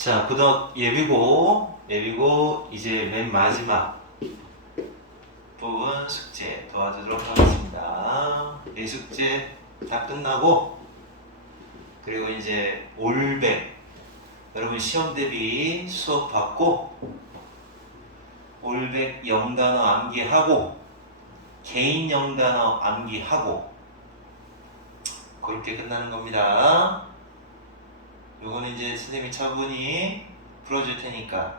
자, 그다음 예비고 이제 맨 마지막 부분 숙제 도와주도록 하겠습니다. 이 숙제 다 끝나고 그리고 이제 올백 여러분 시험 대비 수업 받고 올백 영단어 암기하고 개인 영단어 암기하고 그렇게 끝나는 겁니다. 요거는 이제 선생님이 차분히 풀어줄 테니까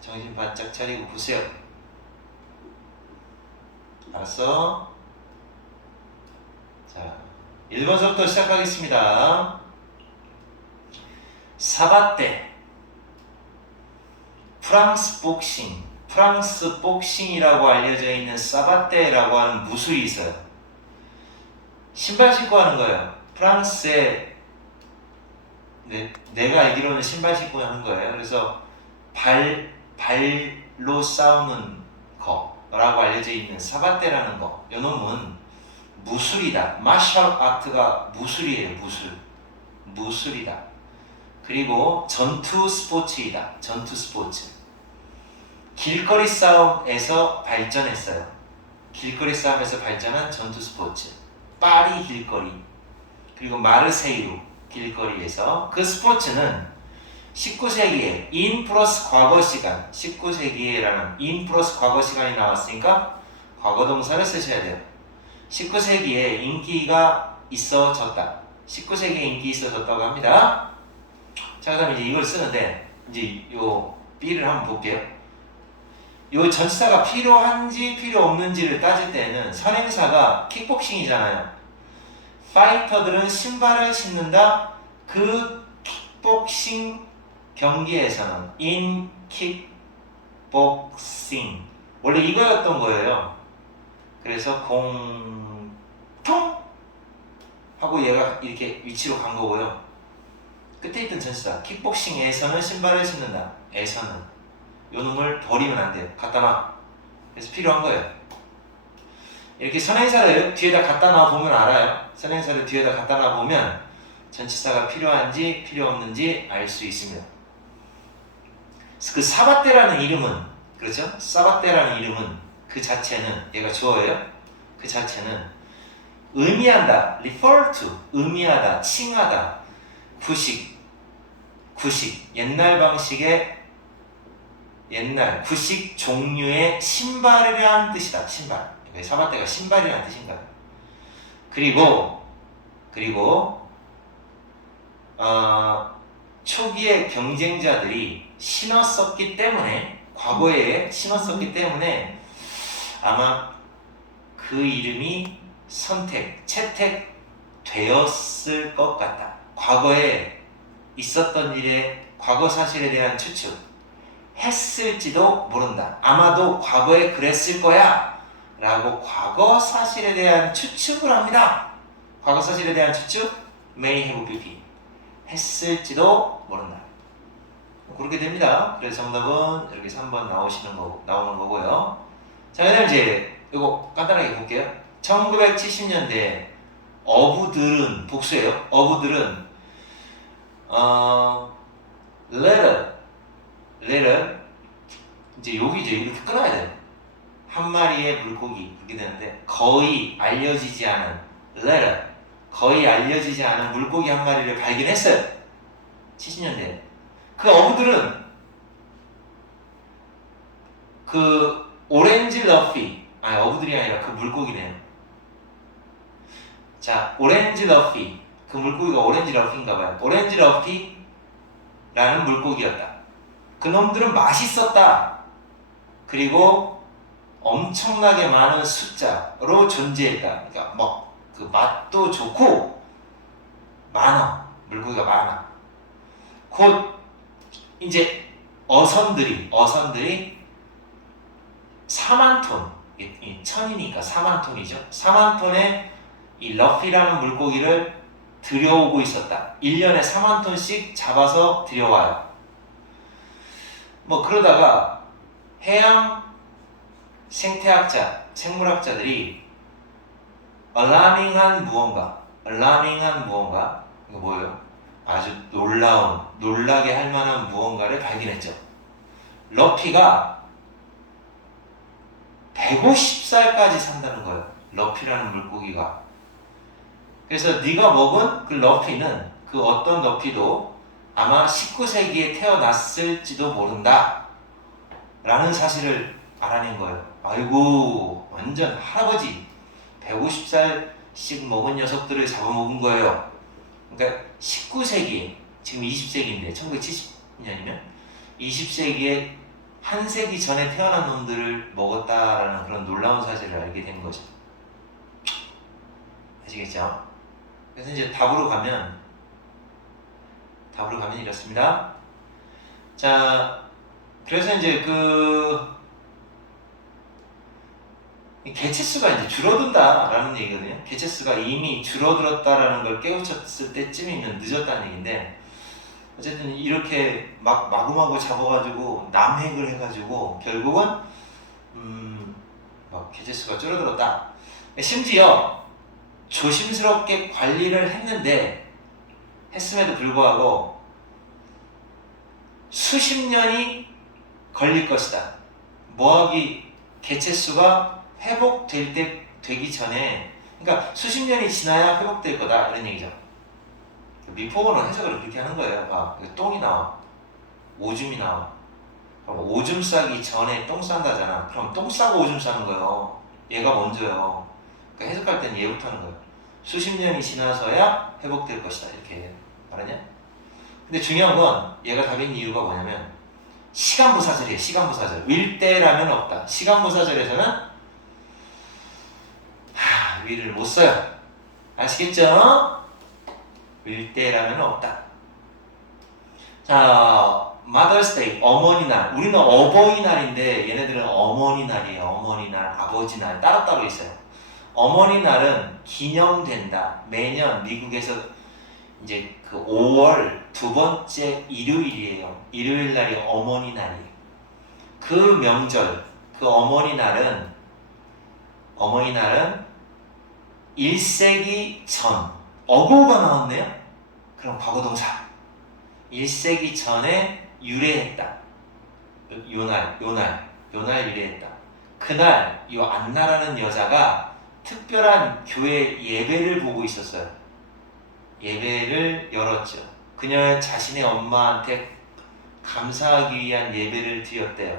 정신 바짝 차리고 보세요. 알았어? 자, 1번서부터 시작하겠습니다. 사바테 프랑스 복싱이라고 알려져 있는 사바테라고 하는 무술이 있어요. 신발 신고 하는 거예요. 프랑스에 내가 알기로는 신발 신고 하는 거예요. 그래서 발로 싸우는 거라고 알려져 있는 사바테라는 거. 이 놈은 무술이다. 마셜 아트가 무술이에요. 무술이다. 그리고 전투 스포츠이다. 전투 스포츠. 길거리 싸움에서 발전했어요. 길거리 싸움에서 발전한 전투 스포츠. 파리 길거리 그리고 마르세유 길거리에서 그 스포츠는 19세기에 인 플러스 과거 시간 19세기에라는 인 플러스 과거 시간이 나왔으니까 과거 동사를 쓰셔야 돼요. 19세기에 인기가 있어졌다. 19세기에 인기 있어졌다고 합니다. 자, 그 다음에 이제 이걸 쓰는데 이제 요 B를 한번 볼게요. 요 전치사가 필요한지 필요 없는지를 따질 때는 선행사가 킥복싱이잖아요. 파이터들은 신발을 신는다. 그 킥복싱 경기에서는 in 킥복싱 원래 이거였던 거예요. 그래서 공통 하고 얘가 이렇게 위치로 간 거고요. 끝에 있던 전치사 킥복싱에서는 신발을 신는다. 에서는 요 놈을 버리면 안 돼요. 갖다 놔. 그래서 필요한 거예요. 이렇게 선행사를 뒤에다 갖다 놔 보면 알아요. 선행사를 뒤에다 갖다 놔 보면 전치사가 필요한지 필요 없는지 알 수 있습니다. 그 사바테라는 이름은 그렇죠? 사바테라는 이름은 그 자체는 얘가 주어예요. 그 자체는 의미한다, refer to 의미하다, 칭하다, 구식 옛날 방식의 옛날 구식 종류의 신발이라는 뜻이다. 신발. 사바테가 신발이라는 뜻인가요? 그리고 초기의 경쟁자들이 신었었기 때문에 과거에 신었었기 때문에 아마 그 이름이 채택되었을 것 같다. 과거에 있었던 일의 과거 사실에 대한 추측 했을지도 모른다. 아마도 과거에 그랬을 거야 라고 과거 사실에 대한 추측을 합니다. 과거 사실에 대한 추측 may have been 했을지도 모른다. 그렇게 됩니다. 그래서 정답은 이렇게 3번 나오는 거고요. 자, 그다음 이제 이거 간단하게 볼게요. 1970년대 어부들은 복수예요. 어부들은 letter 이제 여기 이제 이렇게 끊어야 돼요. 한 마리의 물고기 그렇게 되는데 거의 알려지지 않은 물고기 한 마리를 발견했어요. 70년대. 그 어부들은 그 오렌지 러피 어부들이 아니라 그 물고기네요. 자, 오렌지 러피 그 물고기가 오렌지 러피인가봐요. 오렌지 러피라는 물고기였다. 그 놈들은 맛있었다. 그리고 엄청나게 많은 숫자로 존재했다. 그러니까 뭐 그 맛도 좋고 물고기가 많아. 곧 이제 어선들이 4만 톤, 천이니까 4만 톤이죠. 4만 톤의 이 러피라는 물고기를 들여오고 있었다. 1년에 4만 톤씩 잡아서 들여와요. 뭐 그러다가 해양 생물학자들이 alarming한 무언가 이거 뭐예요? 아주 놀라게 할 만한 무언가를 발견했죠. 러피가 150살까지 산다는 거예요. 러피라는 물고기가. 그래서 네가 먹은 그 러피는 그 어떤 러피도 아마 19세기에 태어났을지도 모른다 라는 사실을 알아낸 거예요. 아이고 완전 할아버지 150살씩 먹은 녀석들을 잡아먹은 거예요. 그러니까 19세기, 지금 20세기인데 1970년이면 20세기에 한 세기 전에 태어난 놈들을 먹었다라는 그런 놀라운 사실을 알게 된 거죠. 아시겠죠? 그래서 이제 답으로 가면 이렇습니다. 자, 그래서 이제 개체수가 이제 줄어든다라는 얘기거든요. 개체수가 이미 줄어들었다라는 걸 깨우쳤을 때쯤이면 늦었다는 얘기인데, 어쨌든 이렇게 마구마구 잡아가지고 남획을 해가지고 결국은 막 개체수가 줄어들었다. 심지어 조심스럽게 관리를 했음에도 불구하고 수십 년이 걸릴 것이다. 모아기 개체수가 되기 전에, 그러니까 수십 년이 지나야 회복될 거다 이런 얘기죠. 미포원은 해석을 그렇게 하는 거예요. 똥이 나와, 오줌이 나와. 그럼 오줌 싸기 전에 똥 싼다잖아. 그럼 똥 싸고 오줌 싸는 거예요. 얘가 먼저요. 그러니까 해석할 때는 얘부터 하는 거예요. 수십 년이 지나서야 회복될 것이다 이렇게 말하냐? 근데 중요한 건 얘가 답인 이유가 뭐냐면 시간부사절이에요. 시간부사절. wil대라면 없다. 시간부사절에서는 will을 못 써요. 아시겠죠? wil대라면 없다. 자, Mother's Day, 어머니날. 우리는 어버이날인데 얘네들은 어머니날이에요. 어머니날, 아버지날 따로따로 있어요. 어머니날은 기념된다. 매년 미국에서 이제 그 5월 두 번째 일요일이에요. 일요일 날이 어머니날이에요. 그 명절, 그 어머니날은 1세기 전, 어고가 나왔네요? 그럼 과거동사. 1세기 전에 유래했다. 요날 유래했다. 그날 이 안나라는 여자가 특별한 교회 예배를 보고 있었어요. 예배를 열었죠. 그녀 자신의 엄마한테 감사하기 위한 예배를 드렸대요.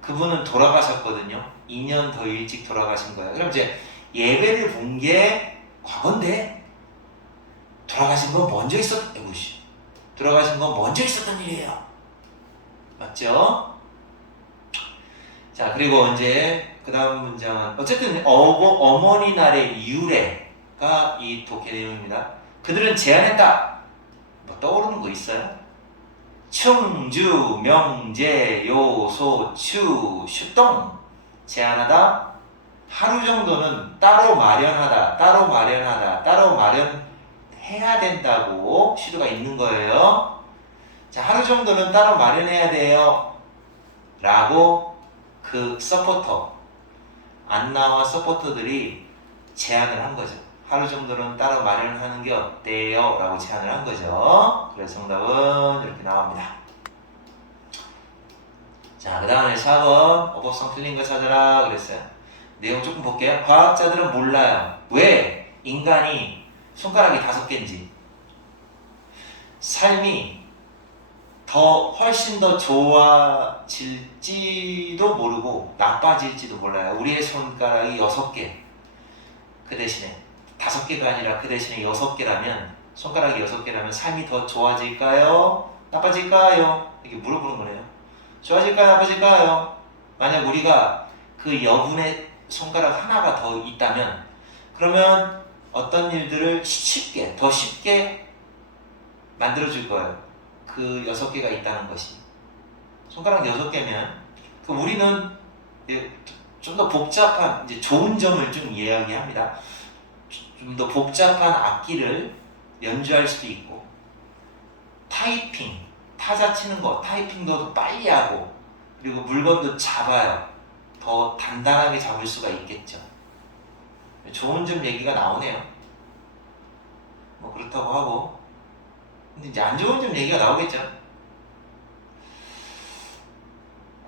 그분은 돌아가셨거든요. 2년 더 일찍 돌아가신 거예요. 그럼 이제 예배를 본 게 과거인데 돌아가신 건 먼저 있었던 일이에요. 맞죠? 자, 그리고 이제 그 다음 문장은 어쨌든 어머니날의 유래가 이 독해 내용입니다. 그들은 제안했다. 뭐 떠오르는 거 있어요? 충주, 명제, 요소, 추, 슈동. 제안하다. 하루 정도는 따로 마련해야 된다고 시도가 있는 거예요. 자, 하루 정도는 따로 마련해야 돼요. 라고 그 서포터, 안나와 서포터들이 제안을 한 거죠. 하루 정도는 따로 마련하는 게 어때요? 라고 제안을 한 거죠. 그래서 정답은 이렇게 나옵니다. 자, 그 다음에 4번 어법성 틀린 거 찾아라 그랬어요. 내용 조금 볼게요. 과학자들은 몰라요. 왜 인간이 손가락이 5개인지. 삶이 훨씬 더 좋아질지도 모르고 나빠질지도 몰라요. 우리의 손가락이 6개. 그 대신에 5개가 아니라 그 대신에 6개라면, 손가락이 6개라면 삶이 더 좋아질까요? 나빠질까요? 이렇게 물어보는 거네요. 좋아질까요? 나빠질까요? 만약 우리가 그 여분의 손가락 하나가 더 있다면, 그러면 어떤 일들을 더 쉽게 만들어줄 거예요. 그 6개가 있다는 것이. 손가락 6개면, 우리는 좀 더 복잡한, 이제 좋은 점을 좀 이야기합니다. 좀 더 복잡한 악기를 연주할 수도 있고, 타자 치는 거, 타이핑도 더 빨리 하고, 그리고 물건도 잡아요. 더 단단하게 잡을 수가 있겠죠. 좋은 점 얘기가 나오네요. 뭐 그렇다고 하고, 근데 이제 안 좋은 점 얘기가 나오겠죠.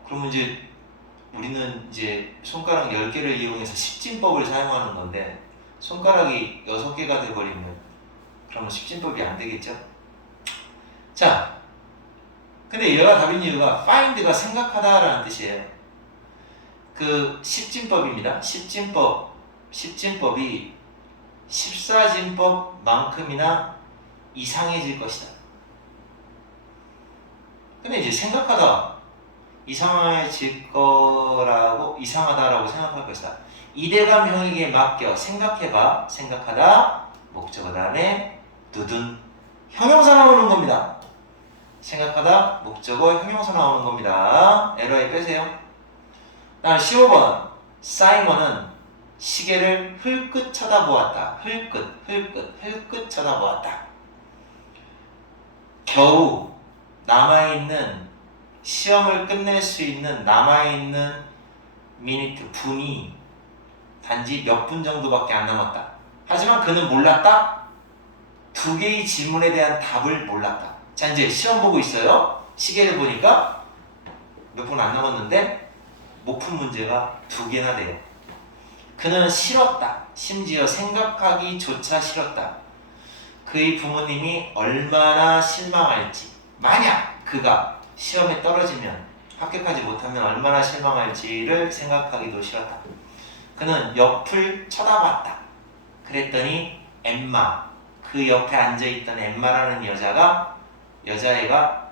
그러면 이제 우리는 이제 손가락 10개를 이용해서 십진법을 사용하는 건데 손가락이 6개가 돼버리면 그러면 십진법이 안 되겠죠. 자, 근데 얘가 답인 이유가 find가 생각하다라는 뜻이에요. 그 십진법입니다. 십진법이 십사진법만큼이나 이상해질 것이다. 근데 이제 생각하다 이상해질 거라고 이상하다라고 생각할 것이다. 이대감 형에게 맡겨 생각해봐. 생각하다 목적어 다음에 두둔 형용사 나오는 겁니다. 생각하다 목적어 형용사 나오는 겁니다. LI 빼세요. 다음 15번 사이먼은 시계를 흘끗 쳐다보았다. 흘끗 쳐다보았다. 겨우 남아있는 시험을 끝낼 수 있는 남아있는 미니트 분이 단지 몇 분 정도밖에 안 남았다. 하지만 그는 몰랐다. 2개의 질문에 대한 답을 몰랐다. 자, 이제 시험 보고 있어요. 시계를 보니까 몇 분 안 남았는데 못 푼 문제가 2개나 돼요. 그는 싫었다. 심지어 생각하기조차 싫었다. 그의 부모님이 얼마나 실망할지, 만약 그가 시험에 떨어지면, 합격하지 못하면 얼마나 실망할지를 생각하기도 싫었다. 그는 옆을 쳐다봤다. 그랬더니 엠마, 그 옆에 앉아있던 엠마라는 여자애가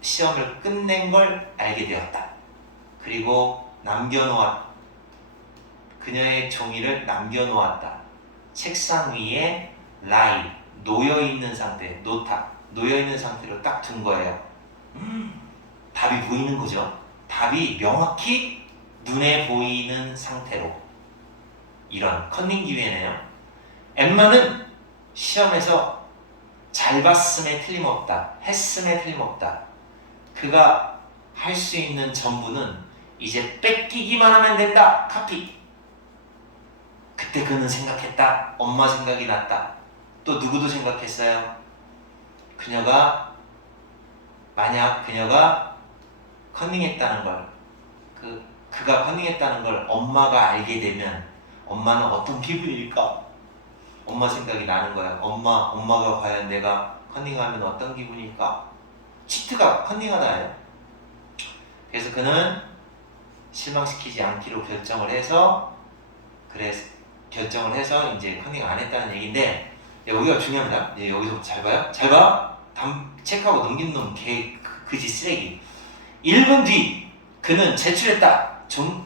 시험을 끝낸 걸 알게 되었다. 그리고 그녀의 종이를 남겨놓았다. 책상 위에 lie, 놓여있는 상태로 딱 둔 거예요. 답이 보이는 거죠. 답이 명확히 눈에 보이는 상태로. 이런 컨닝 기회네요. 엠마는 시험에서 잘 봤음에 틀림없다. 했음에 틀림없다. 그가 할 수 있는 전부는 이제 뺏기기만 하면 된다. 카피. 그때 그는 생각했다. 엄마 생각이 났다. 또 누구도 생각했어요. 만약 그녀가 컨닝했다는 걸, 그가 컨닝했다는 걸 엄마가 알게 되면 엄마는 어떤 기분일까? 엄마 생각이 나는 거야. 엄마가 과연 내가 컨닝하면 어떤 기분일까? 치트가 컨닝하다예요. 그래서 그는 실망시키지 않기로 결정을 해서 이제 컨닝 안 했다는 얘기인데, 여기가 중요합니다. 여기서 잘 봐요. 잘 봐. 체크하고 넘긴 놈 그지 쓰레기. 1분 뒤 그는 제출했다.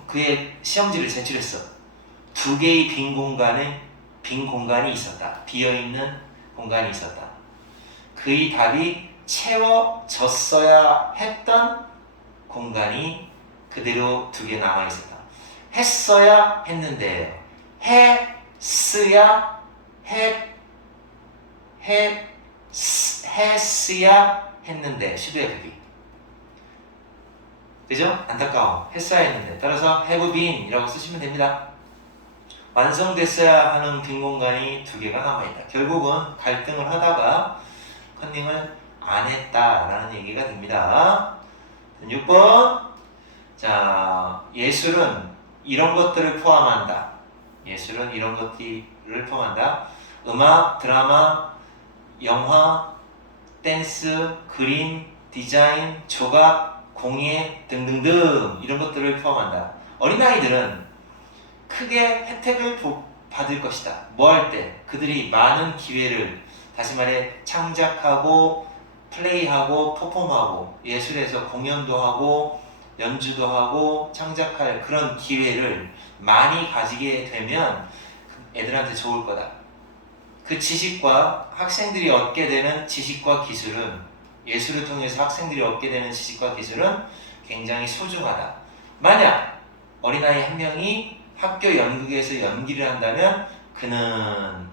그의 시험지를 제출했어. 2개의 빈 공간이 있었다. 비어있는 공간이 있었다. 그의 답이 채워졌어야 했던 공간이 그대로 2개 남아있었다. 했어야 했는데, 했어야 했는데, 시도해 보기. 그죠? 안타까워. 했어야 했는데. 따라서 have been 이라고 쓰시면 됩니다. 완성됐어야 하는 빈 공간이 2개가 남아있다. 결국은 갈등을 하다가 컨닝을 안 했다라는 얘기가 됩니다. 6번. 자, 예술은 이런 것들을 포함한다. 음악, 드라마, 영화, 댄스, 그림, 디자인, 조각, 공예 등등등 이런 것들을 포함한다. 어린아이들은 크게 혜택을 받을 것이다. 뭐 할 때? 그들이 많은 기회를, 다시 말해 창작하고 플레이하고 퍼폼하고 예술에서 공연도 하고 연주도 하고 창작할 그런 기회를 많이 가지게 되면 애들한테 좋을 거다. 그 지식과 학생들이 얻게 되는 지식과 기술은, 예술을 통해서 학생들이 얻게 되는 지식과 기술은 굉장히 소중하다. 만약 어린아이 한 명이 학교 연극에서 연기를 한다면 그는,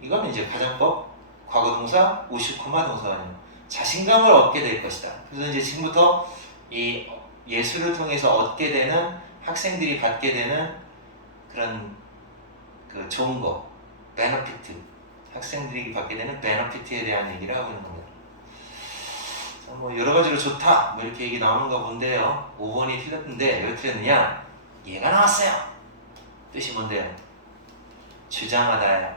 이거는 이제 가정법, 과거동사, 우슈쿠마 동사는 자신감을 얻게 될 것이다. 그래서 이제 지금부터 이 예술을 통해서 얻게 되는, 학생들이 받게 되는 그런 그 좋은 거, 베너피트, 학생들이 받게 되는 베너피트에 대한 얘기를 하고 있는 겁니다. 뭐 여러 가지로 좋다 뭐 이렇게 얘기 나오는가 본데요. 5번이 틀렸는데 왜 틀렸느냐? 얘가 나왔어요. 뜻이 뭔데요? 주장하다예요.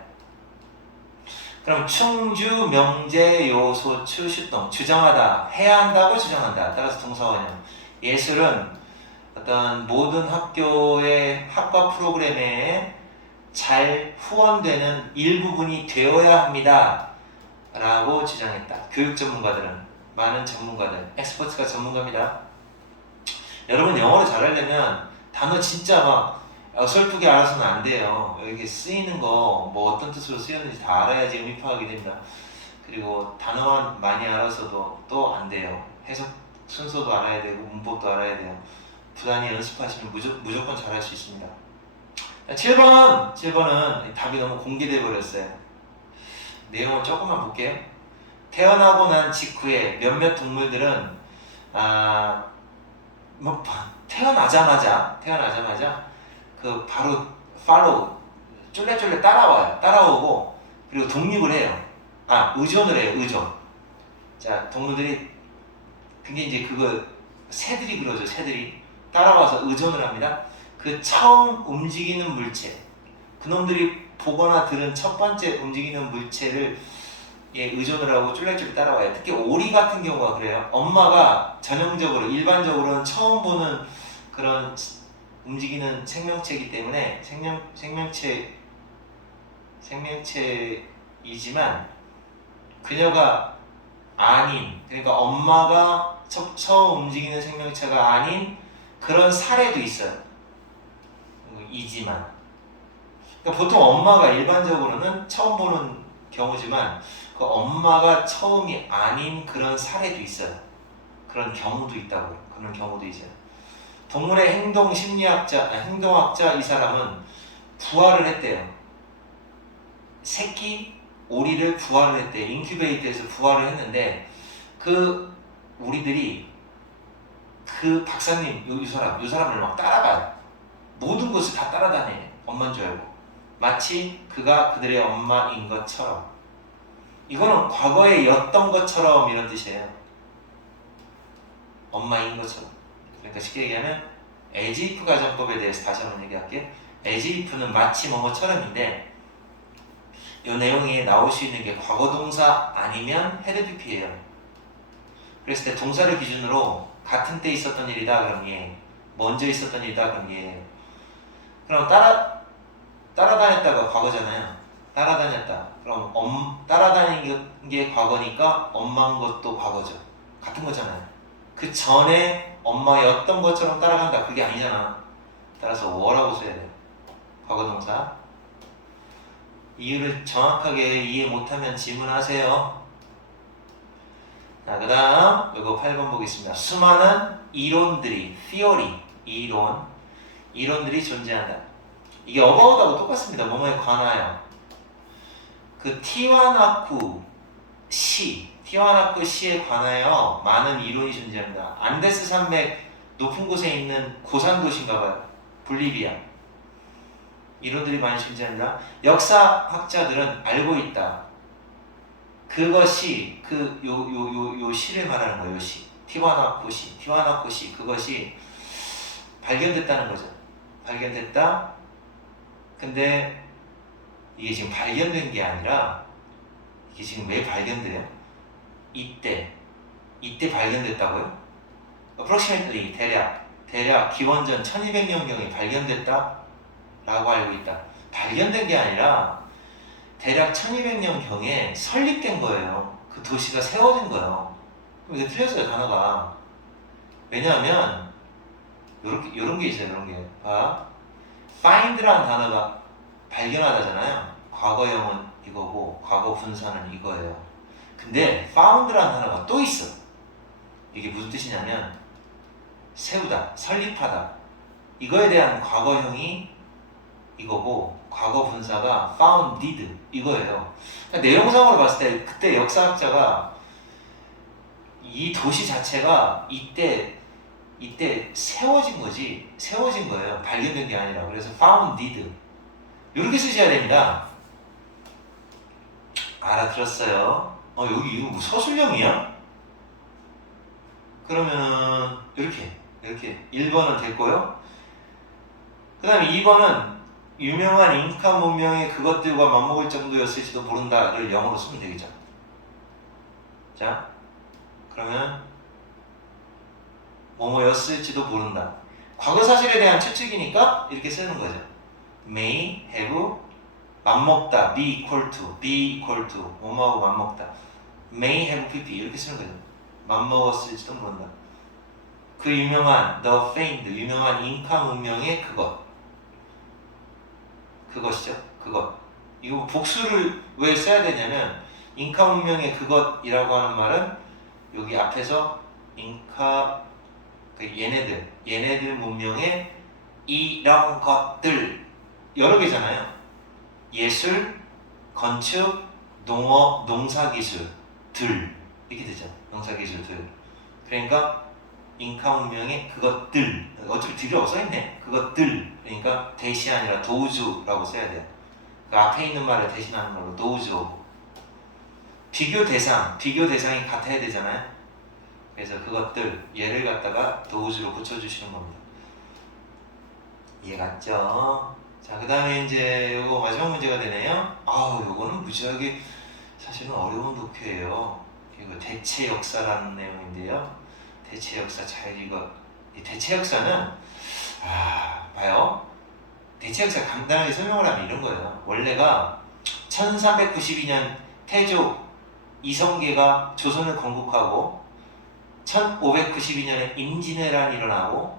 그럼 충주, 명제, 요소, 추, 슈동 주장하다 해야 한다고 주장한다. 따라서 동사원형. 예술은 어떤 모든 학교의 학과 프로그램에 잘 후원되는 일부분이 되어야 합니다. 라고 주장했다. 교육 전문가들은, 많은 전문가들, 엑스퍼트가 전문가입니다. 여러분 영어를 잘하려면 단어 진짜 막 어설프게 알아서는 안 돼요. 여기 쓰이는 거 뭐 어떤 뜻으로 쓰였는지 다 알아야지 의미 파악이 됩니다. 그리고 단어만 많이 알아서도 또 안 돼요. 해석 순서도 알아야 되고 문법도 알아야 돼요. 부단히 연습하시면 무조건 잘할 수 있습니다. 7번은 답이 너무 공개돼 버렸어요. 내용을 조금만 볼게요. 태어나고 난 직후에 몇몇 동물들은 뭐 태어나자마자 그 바로 팔로우 쫄래쫄래 따라오고 그리고 독립을 해요. 의존을 해요. 의존. 자, 동물들이 굉장히 이제 그거 새들이 그러죠. 새들이 따라와서 의존을 합니다. 그 처음 움직이는 물체, 그놈들이 보거나 들은 첫 번째 움직이는 물체를 의존을 하고 쫄래쫄래 따라와요. 특히 오리 같은 경우가 그래요. 엄마가 전형적으로 일반적으로는 처음 보는 그런 움직이는 생명체이기 때문에 생명체이지만 그녀가 아닌, 그러니까 엄마가 처음 움직이는 생명체가 아닌 그런 사례도 있어요. 이지만 그러니까 보통 엄마가 일반적으로는 처음 보는 경우지만 그 엄마가 처음이 아닌 그런 사례도 있어요. 그런 경우도 있다고요. 그런 경우도 있어요. 동물의 행동학자 이 사람은 부화를 했대요. 새끼 오리를 부화를 했대요. 인큐베이터에서 부화를 했는데 그 오리들이 그 박사님 이 사람을 막 따라가요. 모든 곳을 다 따라다녀요. 엄마인 줄 알고. 마치 그가 그들의 엄마인 것처럼. 이거는 과거에 였던 것처럼 이런 뜻이에요. 엄마인 것처럼. 그러니까 쉽게 얘기하면 as if 가정법에 대해서 다시 한번 얘기할게요. as if는 마치 뭐뭐처럼인데 이 내용에 나올 수 있는 게 과거동사 아니면 had pp예요. 그랬을 때 동사를 기준으로 같은 때 있었던 일이다 그럼 예, 먼저 있었던 일이다 그럼 예. 그럼 따라다녔다가 과거잖아요. 따라다녔다. 그럼 따라다니는 게 과거니까 엄마인 것도 과거죠. 같은 거잖아요. 그 전에 엄마였던 것처럼 따라간다. 그게 아니잖아. 따라서 were 써야 돼요. 과거동사. 이유를 정확하게 이해 못하면 질문하세요. 자, 그 다음 이거 8번 보겠습니다. 수많은 이론들이 이론들이 존재한다. 이게 about하고 똑같습니다. 뭐뭐에 관하여. 그 티와나쿠 시에 관하여 많은 이론이 존재한다. 안데스 산맥 높은 곳에 있는 고산 도시인가봐요. 볼리비아. 이론들이 많이 존재한다. 역사학자들은 알고 있다. 그것이 요 시를 말하는 거예요. 요 시. 티와나쿠 시. 그것이 발견됐다는 거죠. 발견됐다. 근데 이게 지금 발견된 게 아니라 이게 지금 왜 발견돼요? 이때 발견됐다고요? approximately 대략 기원전 1200년경에 발견됐다 라고 알고 있다. 발견된 게 아니라 대략 1200년경에 설립된 거예요. 그 도시가 세워진 거예요. 그럼 이게 틀렸어요, 단어가. 왜냐하면 요런 게 있어요. 요런 게. find라는 단어가 발견하다잖아요. 과거형은 이거고 과거 분사는 이거예요. 근데 found라는 단어가 또 있어. 이게 무슨 뜻이냐면 세우다, 설립하다. 이거에 대한 과거형이 이거고 과거 분사가 founded 이거예요. 그러니까 내용상으로 봤을 때 그때 역사학자가 이 도시 자체가 이때 세워진 거예요. 발견된 게 아니라. 그래서 founded 이렇게 쓰셔야 됩니다. 알아들었어요? 여기 이거 뭐 서술형이야? 그러면은 이렇게 1번은 됐고요. 그 다음에 2번은 유명한 잉카 문명의 그것들과 맞먹을 정도였을지도 모른다를 영어로 쓰면 되겠죠. 자, 그러면 뭐뭐였을지도 모른다. 과거 사실에 대한 추측이니까 이렇게 쓰는 거죠. may have 맞먹다, be equal to 뭐뭐하고 맞먹다. may have pp 이렇게 쓰는 거죠. 맞먹었을지도 모른다. 그 유명한 the famed 유명한 잉카 문명의 그것이죠. 그것. 이거 복수를 왜 써야 되냐면 잉카 문명의 그것이라고 하는 말은 여기 앞에서 잉카 얘네들 문명의 이런 것들 여러 개잖아요. 예술, 건축, 농업, 농사기술들 이렇게 되죠. 농사기술들. 그러니까 잉카 문명의 그것들 어차피 들이 없어있네. 그것들 그러니까 대시 아니라 도우주라고 써야 돼요. 그 앞에 있는 말을 대신하는 걸로 도우주. 비교 대상이 같아야 되잖아요. 그래서 그것들 얘를 갖다가 도우주로 고쳐주시는 겁니다. 이해 갔죠? 자, 그 다음에 이제 요거 마지막 문제가 되네요. 요거는 무지하게 사실은 어려운 독해예요. 이거 대체 역사라는 내용인데요. 대체 역사 잘 읽어. 이 대체 역사는 봐요. 대체 역사 간단하게 설명을 하면 이런 거예요. 원래가 1392년 태조 이성계가 조선을 건국하고 1592년에 임진왜란이 일어나고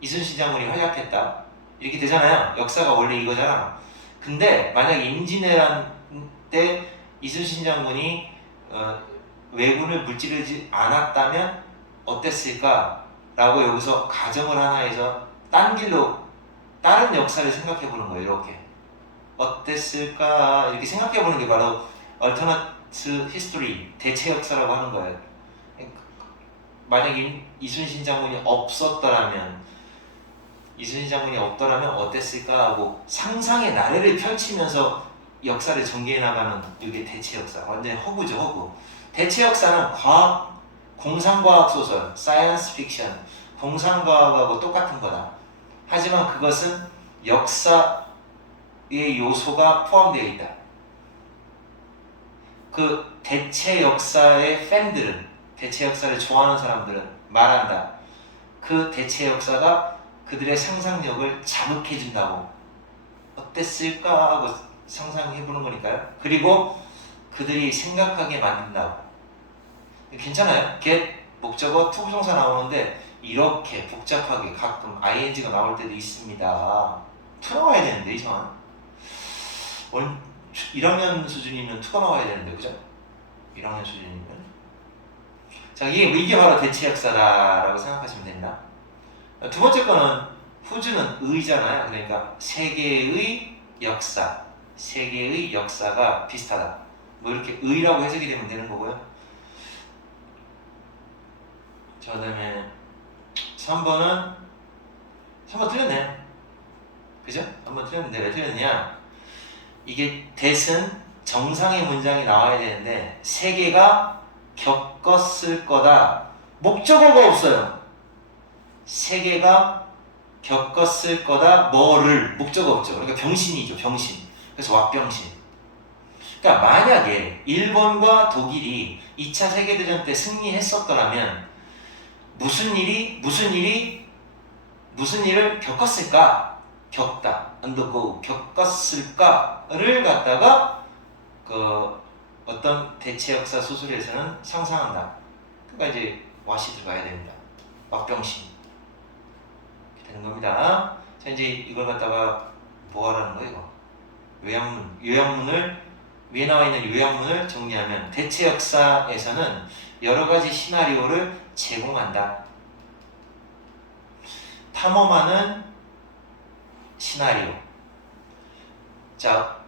이순신 장군이 활약했다. 이렇게 되잖아요. 역사가 원래 이거잖아. 근데 만약 임진왜란 때 이순신 장군이 왜군을 물찌르지 않았다면 어땠을까? 라고 여기서 가정을 하나 해서 딴 길로 다른 역사를 생각해 보는 거예요. 이렇게 어땠을까? 이렇게 생각해 보는 게 바로 alternate history, 대체 역사라고 하는 거예요. 만약 이순신 장군이 없었더라면 어땠을까 하고 상상의 나래를 펼치면서 역사를 전개해 나가는 이게 대체 역사. 완전 허구죠, 허구. 대체 역사는 공상과학 소설, 사이언스 픽션, 공상과학하고 똑같은 거다. 하지만 그것은 역사의 요소가 포함되어 있다. 그 대체 역사의 팬들은, 대체 역사를 좋아하는 사람들은 말한다. 그 대체 역사가 그들의 상상력을 자극해준다고. 어땠을까 하고 상상해보는 거니까요. 그리고 그들이 생각하게 만든다고. 괜찮아요? get, 목적어, 투부정사 나오는데 이렇게 복잡하게 가끔 ing가 나올 때도 있습니다. 투 나와야 되는데 이상한 1학년 수준이면 투가 나와야 되는데 그죠? 1학년 수준이면 자, 이게 바로 대체 역사다라고 생각하시면 됩니다. 두 번째 거는 후주는 의잖아요. 그러니까 세계의 역사가 비슷하다. 뭐 이렇게 의라고 해석이 되면 되는 거고요. 자, 그 다음에 3번 틀렸네. 그죠? 3번 틀렸는데 왜 틀렸냐? 이게 대신 정상의 문장이 나와야 되는데 세계가 겪었을 거다. 목적어가 없어요. 세계가 겪었을 거다. 뭐를? 목적어 없죠. 그러니까 병신이죠. 병신. 그래서 왁병신. 그러니까 만약에 일본과 독일이 2차 세계대전 때 승리했었더라면 무슨 일을 겪었을까? 겪었을까를 갖다가 어떤 대체 역사 소설에서는 상상한다. 그러니까 이제 와시 들어가야 됩니다. 왁병신 이렇게 되는 겁니다. 자, 이제 이걸 갖다가 뭐 하라는 거예요? 이거 요약문을 위에 나와 있는 요약문을 정리하면 대체 역사에서는 여러 가지 시나리오를 제공한다. 탐험하는 시나리오. 자,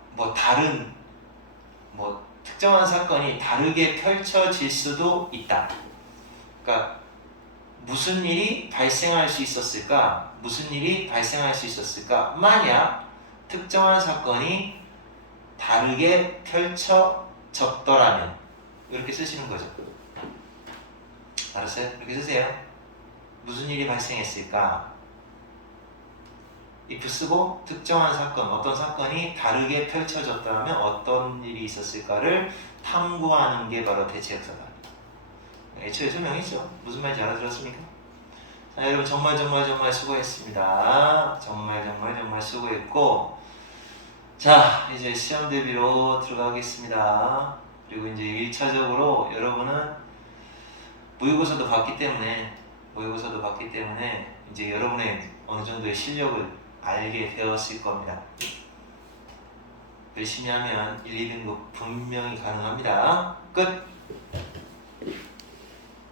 특정한 사건이 다르게 펼쳐질 수도 있다. 그러니까 무슨 일이 발생할 수 있었을까? 만약 특정한 사건이 다르게 펼쳐졌더라면 이렇게 쓰시는 거죠. 알았어요? 이렇게 쓰세요. 무슨 일이 발생했을까? if 쓰고 특정한 사건, 어떤 사건이 다르게 펼쳐졌다면 어떤 일이 있었을까를 탐구하는 게 바로 대체역사다. 애초에 설명했죠. 무슨 말인지 알아들었습니까? 자, 여러분 정말 수고했습니다. 정말 수고했고, 자, 이제 시험 대비로 들어가겠습니다. 그리고 이제 1차적으로 여러분은 모의고사도 봤기 때문에 이제 여러분의 어느 정도의 실력을 알게 되었을 겁니다. 열심히 하면 1, 2등급 분명히 가능합니다. 끝!